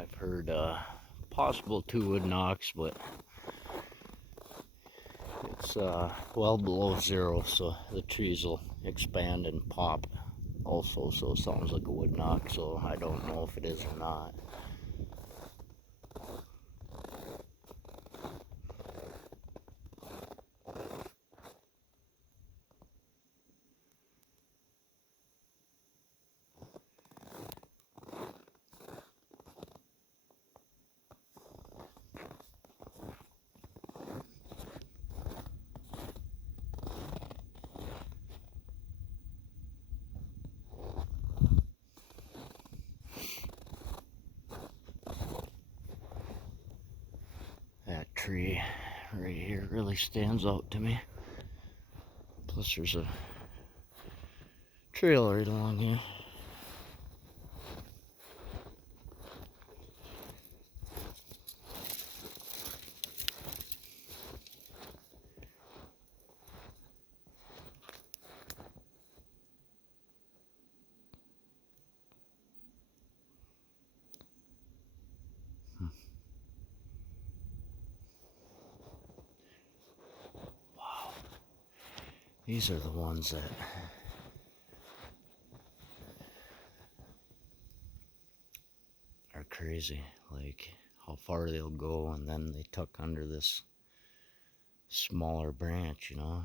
I've heard possible 2 wood knocks, but it's well below 0, so the trees will expand and pop also, so it sounds like a wood knock, so I don't know if it is or not. That tree right here really stands out to me. Plus there's a trail right along here. Wow. These are the ones that are crazy, like how far they'll go, and then they tuck under this smaller branch, you know.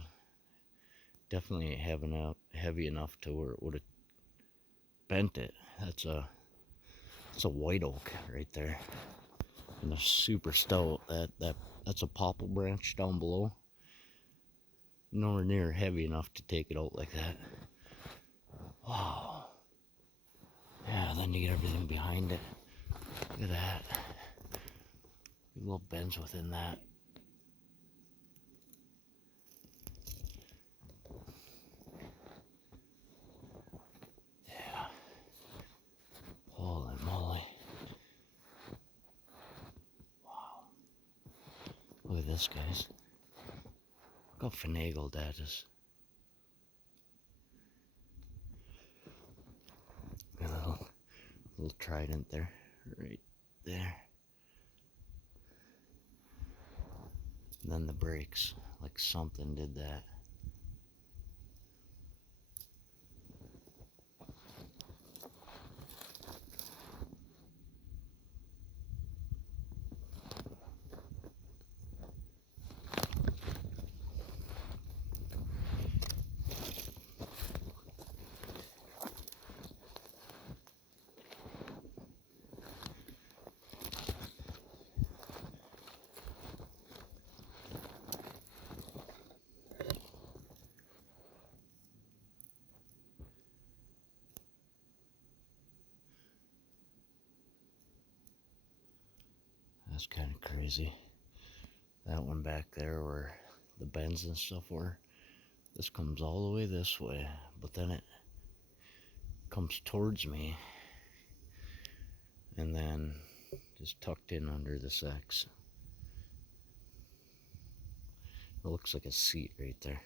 Definitely heavy enough to where it would have bent it. That's a white oak right there, and they're super stout. That's a popple branch down below. Nowhere near heavy enough to take it out like that. Wow. Yeah, then you get everything behind it. Look at that. Little bends within that. Yeah. Holy moly. Wow. Look at this, guys. Look how finagled that is. A little trident there. Right there. And then the brakes. Like something did that. That's kind of crazy. That one back there where the bends and stuff were. This comes all the way this way, but then it comes towards me and then just tucked in under this X. It looks like a seat right there.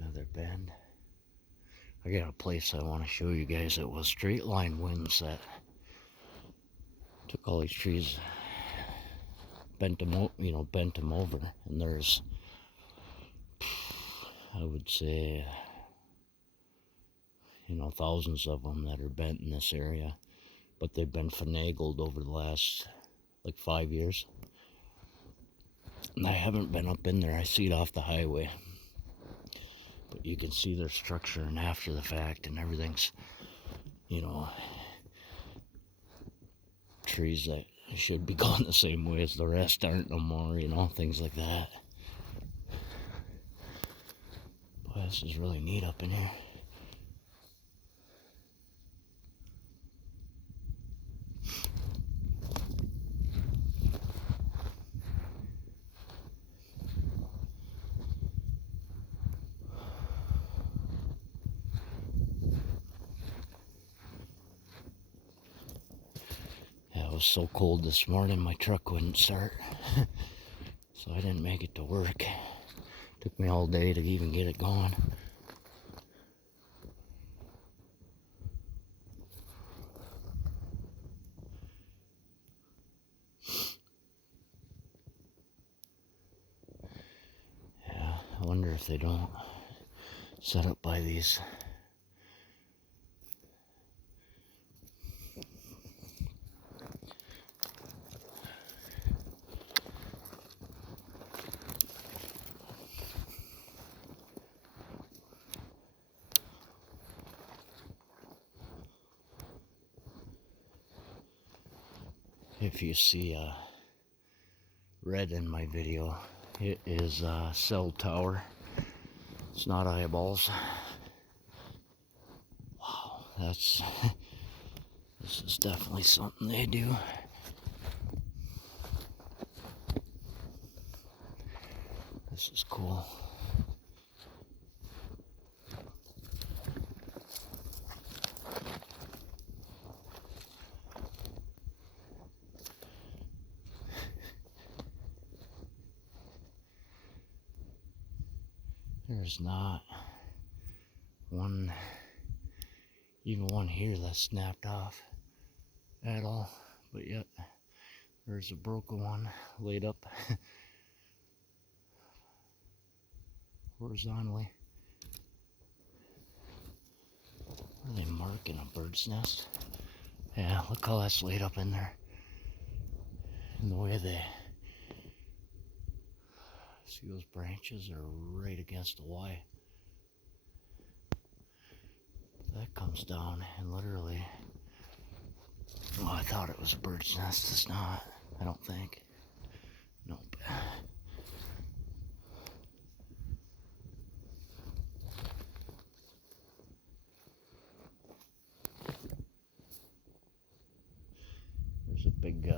Another bend. I got a place I want to show you guys. It was straight line winds that took all these trees, bent them over, and there's, I would say, thousands of them that are bent in this area, but they've been finagled over the last like 5 years. And I haven't been up in there. I see it off the highway, but you can see their structure and after the fact, and everything's, trees that should be going the same way as the rest aren't no more, things like that. Boy, this is really neat up in here. was so cold this morning my truck wouldn't start. So I didn't make it to work. Took me all day to even get it going. Yeah, I wonder if they don't set up by these if you see red in my video, it is a cell tower. It's not eyeballs. Wow, this is definitely something they do. This is cool. There's not even one here that's snapped off at all, but yet there's a broken one laid up horizontally. Are they marking a bird's nest? Yeah, look how that's laid up in there. And the way they see those branches are right against the Y. That comes down and literally, well, I thought it was a bird's nest. It's not, I don't think. Nope. There's a big,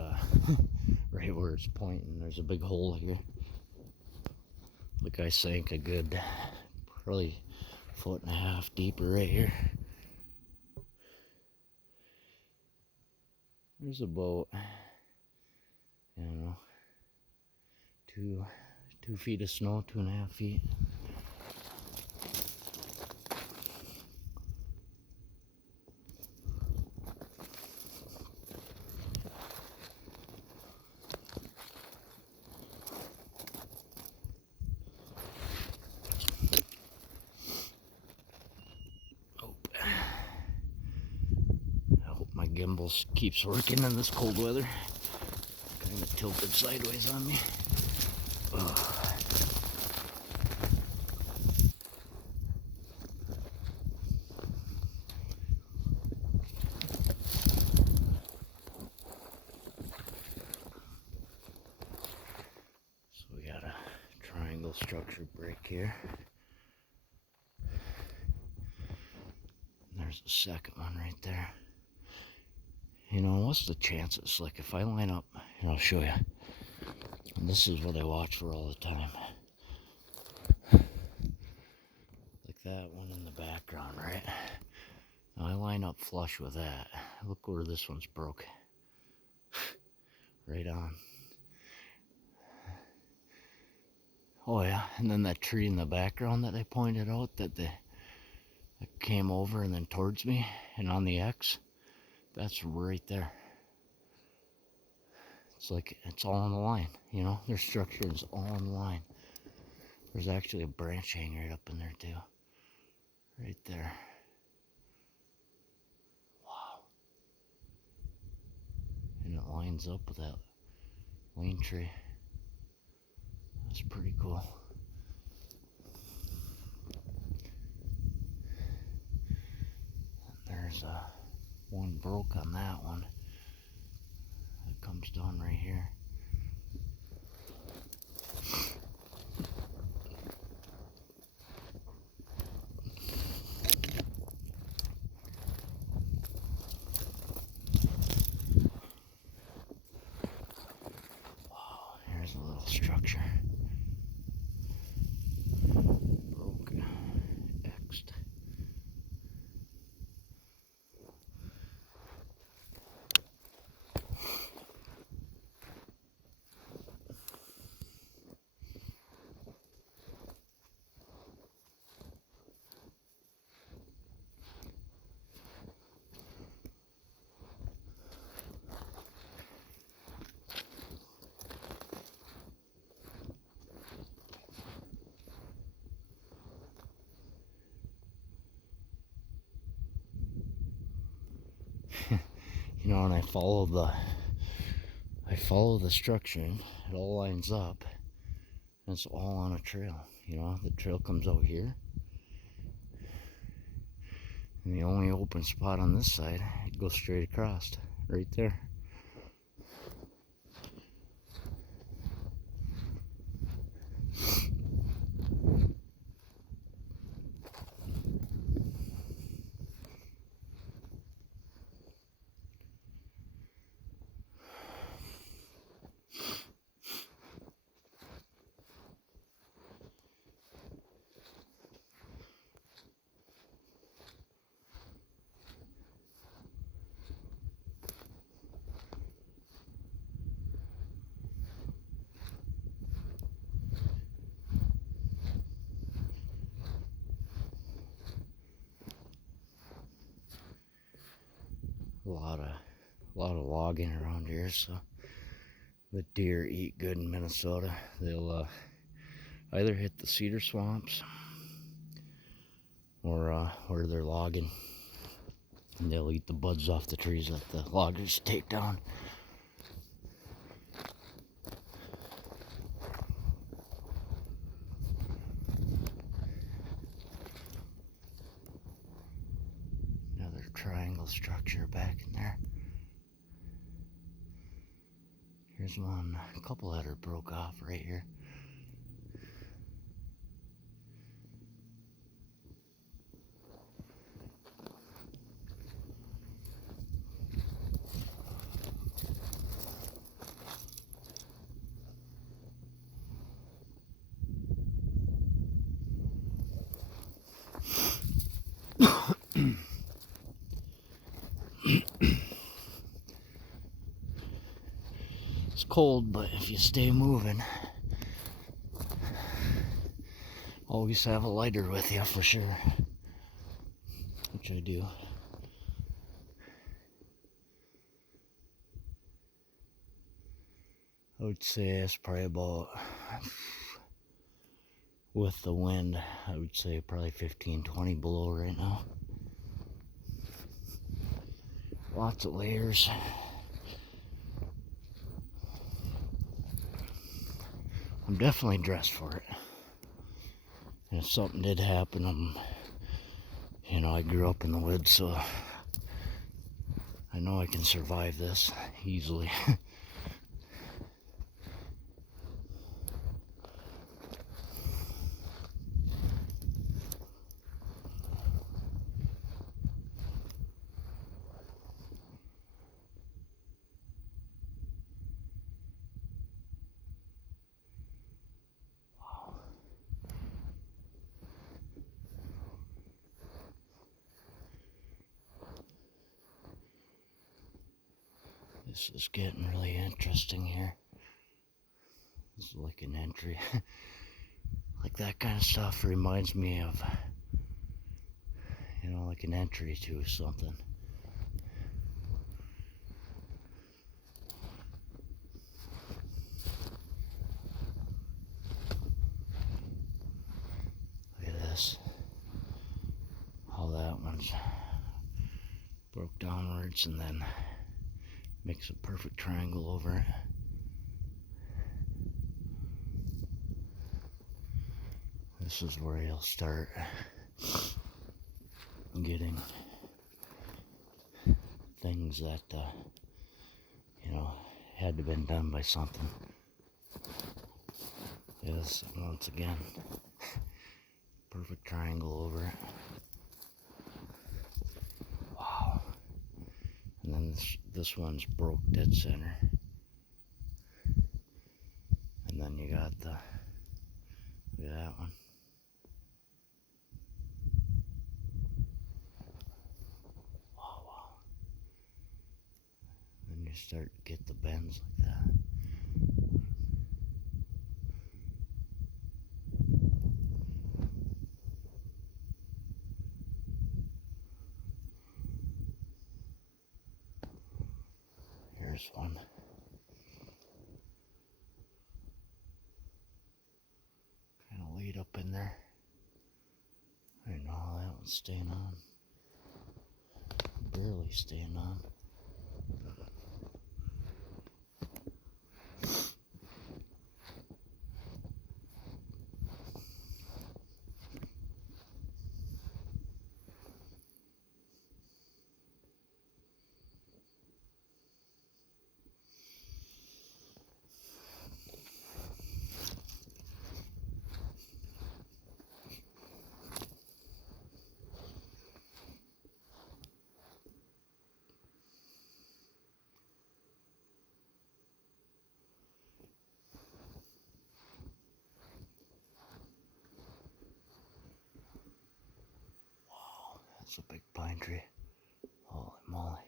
right where it's pointing, there's a big hole here. Like I sank a good, probably 1.5 feet deeper right here. There's about, I don't know, 2 feet of snow, 2.5 feet. My gimbal keeps working in this cold weather. Kind of tilted sideways on me. Ugh. So we got a triangle structure break here. And there's the second one right there. You know, what's the chances? Like if I line up, and I'll show you. And this is what I watch for all the time. Like that one in the background, right? Now I line up flush with that. Look where this one's broke. Right on. Oh yeah, and then that tree in the background that I pointed out that came over and then towards me and on the X, that's right there. It's like it's all on the line, you know. Their structure is all on the line. There's actually a branch hanging right up in there too. Right there. Wow. And it lines up with that lane tree. That's pretty cool. And there's one broke on that one. It comes down right here. Wow, here's a little structure. Broke, X'd. you know, and I follow the structure, and it all lines up, and it's all on a trail. You know, the trail comes out here, and the only open spot on this side, it goes straight across, right there. A lot of logging around here, so the deer eat good in Minnesota. They'll either hit the cedar swamps or where they're logging, and they'll eat the buds off the trees that the loggers take down. Another triangle structure back in there. Here's one, a couple that are broke off right here. It's cold, but if you stay moving, always have a lighter with you for sure, which I do. I would say it's probably about, with the wind, I would say probably 15, 20 below right now. Lots of layers. I'm definitely dressed for it. And if something did happen, you know, I grew up in the woods, so I know I can survive this easily. This is getting really interesting here. This is like an entry. Like that kind of stuff reminds me of, you know, like an entry to something. Look at this. How that one's broke downwards and then makes a perfect triangle over it. This is where you'll start getting things that, you know, had to been done by something. Yes, once again, perfect triangle over it. Wow. And then this one's broke dead center. And then you got look at that one. Wow. Then you start to get the bends like that. Here's one. Kind of laid up in there. I don't know how that one's staying on. Barely staying on. That's a big pine tree. Holy moly.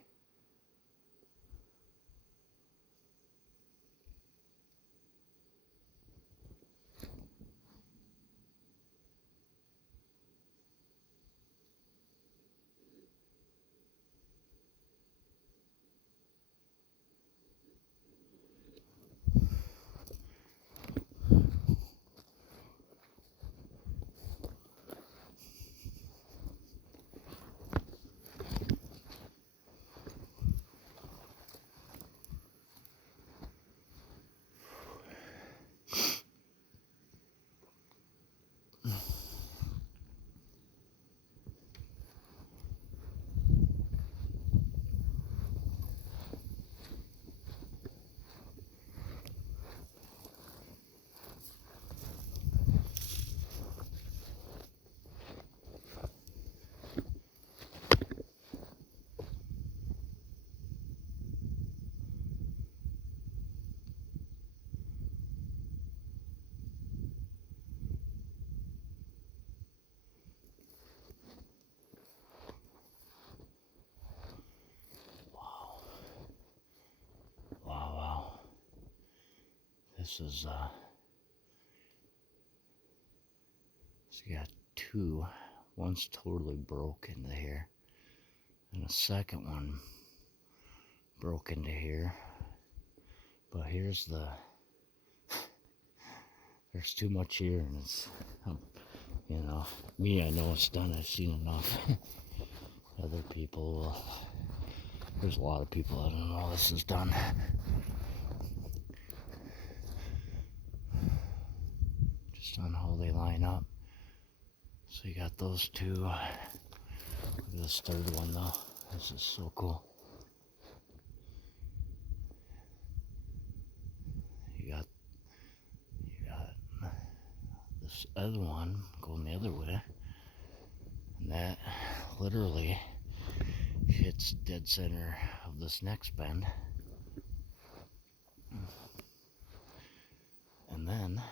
Wow, wow. This is, so you got two. One's totally broke into here. And the second one broke into here. But here's there's too much here, and it's, you know, me, I know it's done. I've seen enough. Other people, there's a lot of people that don't know this is done. Just on how they line up. So you got those two. Look at this third one though. This is so cool. You got this other one going the other way, and that literally hits dead center of this next bend. And then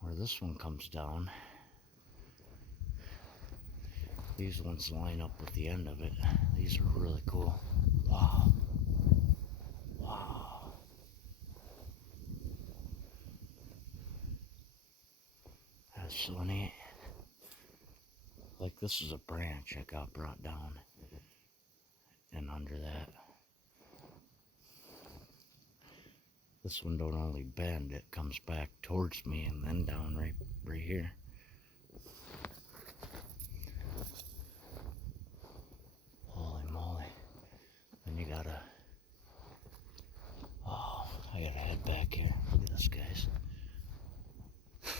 where this one comes down, these ones line up with the end of it. These are really cool. Wow. Wow. That's so neat. Like, this is a branch that got brought down, and under that, this one don't only bend, it comes back towards me and then down right here. Holy moly. Then you gotta, oh, I gotta head back here. Look at this, guys. I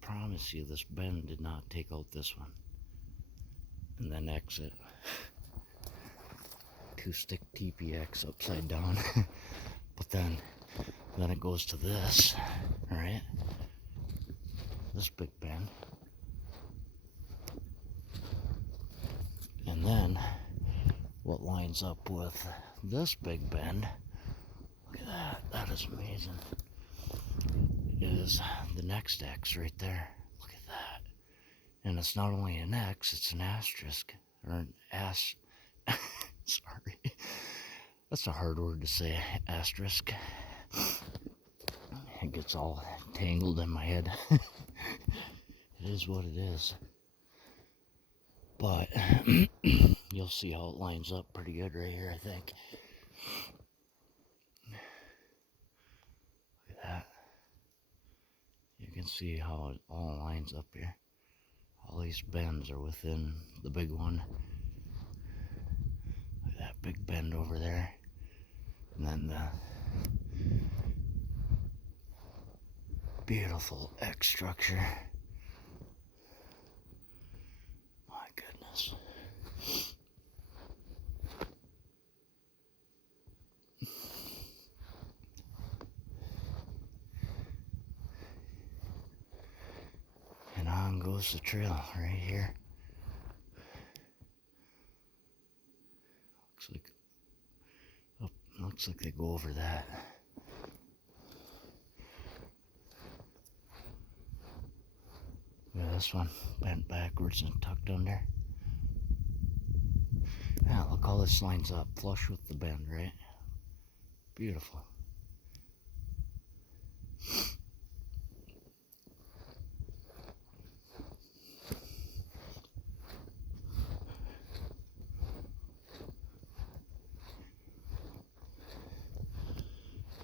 promise you this bend did not take out this one. And then exit. Two stick TPX upside down. But then it goes to this, right? This big bend. And then what lines up with this big bend, look at that, that is amazing, is the next X right there. Look at that. And it's not only an X, it's an asterisk, or an sorry. That's a hard word to say, asterisk. It gets all tangled in my head. It is what it is. But you'll see how it lines up pretty good right here, I think. Look at that. You can see how it all lines up here. All these bends are within the big one. big bend over there. And then the beautiful X structure. My goodness. And on goes the trail right here. Looks like they go over that. Look at this one, bent backwards and tucked under. Yeah, look, all this lines up flush with the bend, right? Beautiful.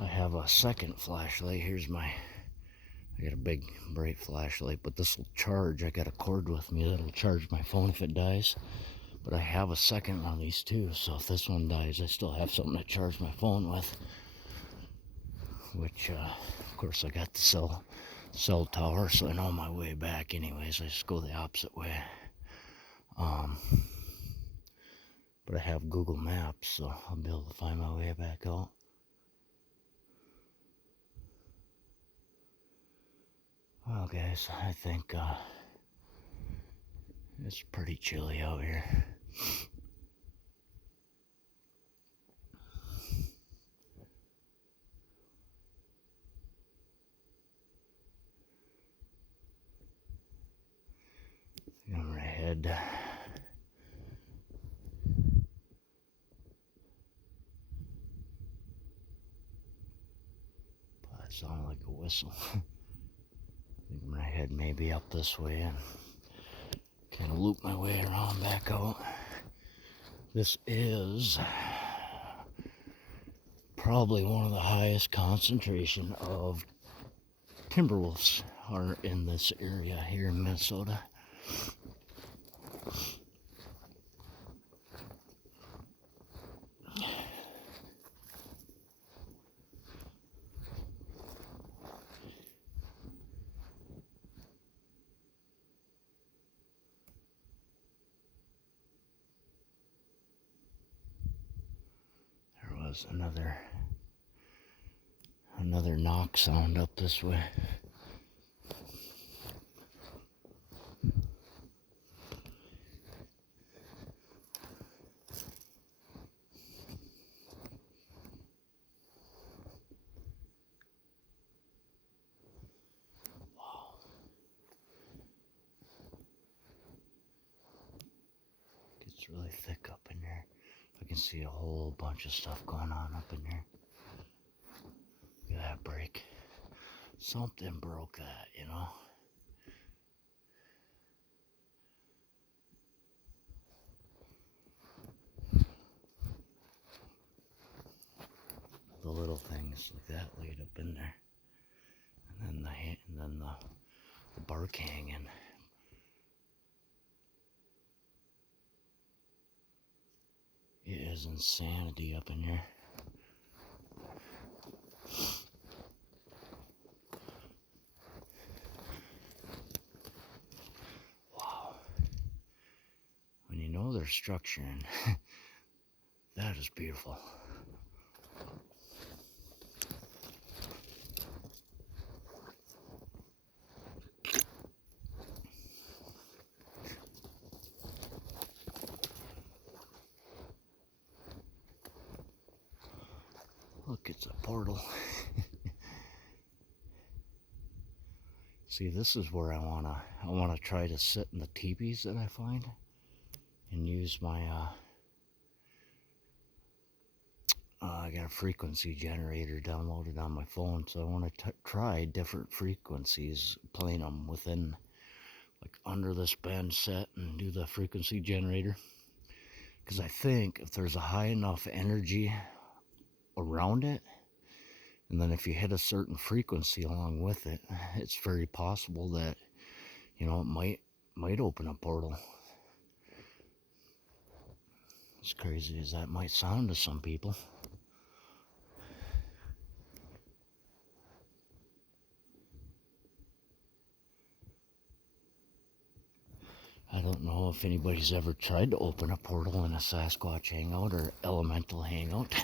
I have a second flashlight. I got a big bright flashlight, but this will charge. I got a cord with me that'll charge my phone if it dies. But I have a second one of these too, so if this one dies, I still have something to charge my phone with. Which, of course, I got the cell tower, so I know my way back anyways. I just go the opposite way. But I have Google Maps, so I'll be able to find my way back out. Well, guys, I think it's pretty chilly out here. I'm gonna head that sounded like a whistle. I think I'm gonna head maybe up this way and kind of loop my way around back out. This is probably one of the highest concentration of timber wolves are in this area here in Minnesota. There was another knock sound up this way. Gets really thick up in there. I can see a whole bunch of stuff going on up in there. Look at that break. Something broke that, you know. The little things like that laid up in there, and then the bark hanging. It is insanity up in here. Wow. When you know their structure, and that is beautiful. Look, it's a portal. See, this is where I wanna try to sit in the teepees that I find, and use my I got a frequency generator downloaded on my phone, so I want to try different frequencies, playing them within, like under this band set, and do the frequency generator. Because I think if there's a high enough energy around it, and then if you hit a certain frequency along with it, it's very possible that, you know, it might open a portal. As crazy as that might sound to some people. I don't know if anybody's ever tried to open a portal in a Sasquatch hangout or elemental hangout.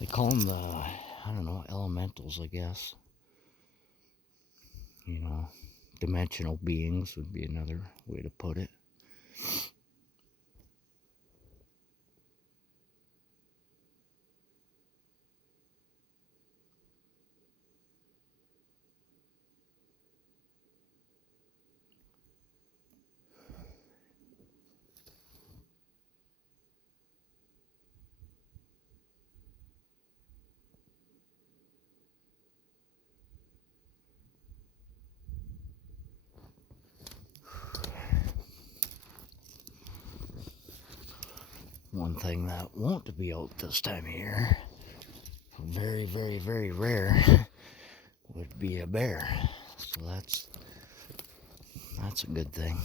They call them I don't know, elementals, I guess. You know, dimensional beings would be another way to put it. One thing that won't be out this time of year, very, very, very rare, would be a bear. So that's a good thing.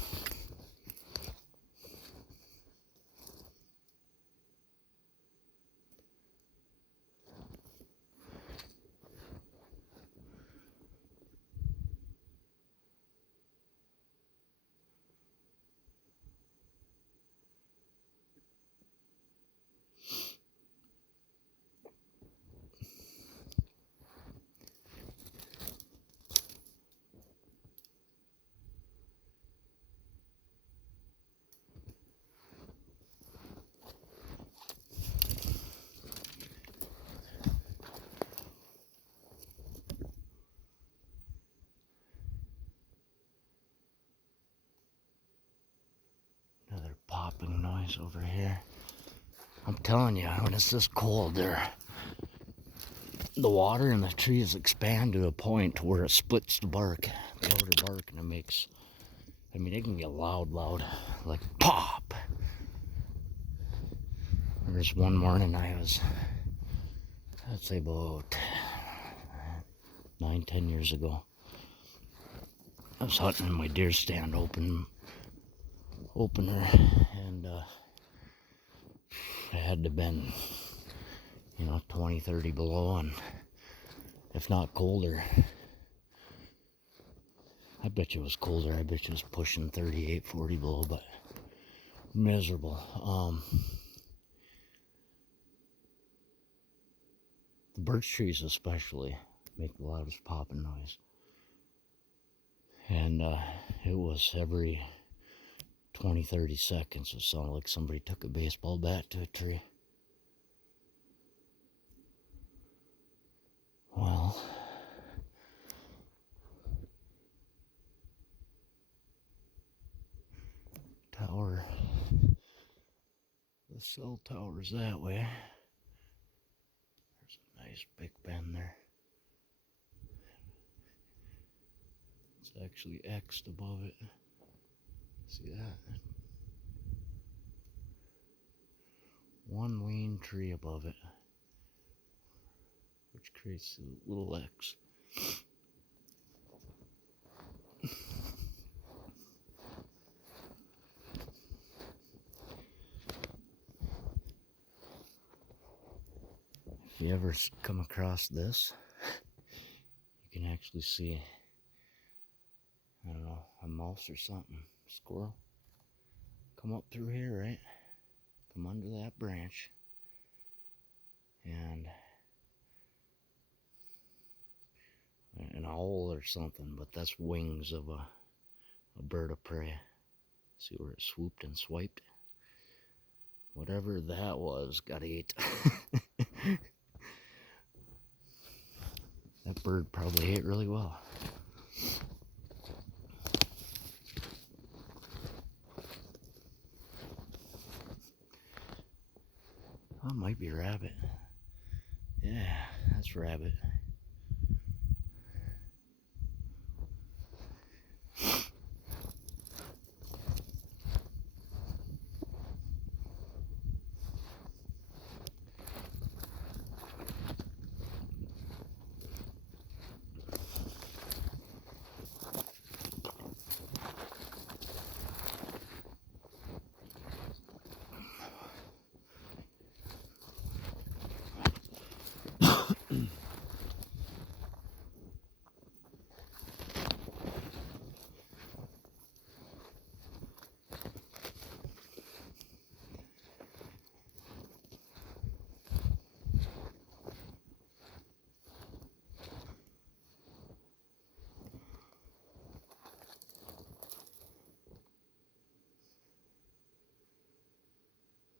Another popping noise over here. I'm telling you, when it's this cold, the water in the trees expand to a point where it splits the bark, the outer bark, and it makes, I mean, it can get loud, like pop. There's one morning I'd say about 9-10 years ago. I was hunting in my deer stand opener, and it had to have been, 20, 30 below, and if not colder. I bet you it was colder. I bet you it was pushing 38, 40 below, but miserable. The birch trees especially make the loudest popping noise. And it was every 20, 30 seconds. It sounded like somebody took a baseball bat to a tree. Well, tower, the cell tower's that way. There's a nice big bend there. It's actually X'd above it. See that? One lean tree above it, which creates a little X. If you ever come across this, you can actually see, I don't know, a mouse or something, squirrel. Come up through here, right? Come under that branch, and an owl or something, but that's wings of a bird of prey. See where it swooped and swiped? Whatever that was got ate. That bird probably ate really well. Oh, it might be rabbit. Yeah, that's rabbit.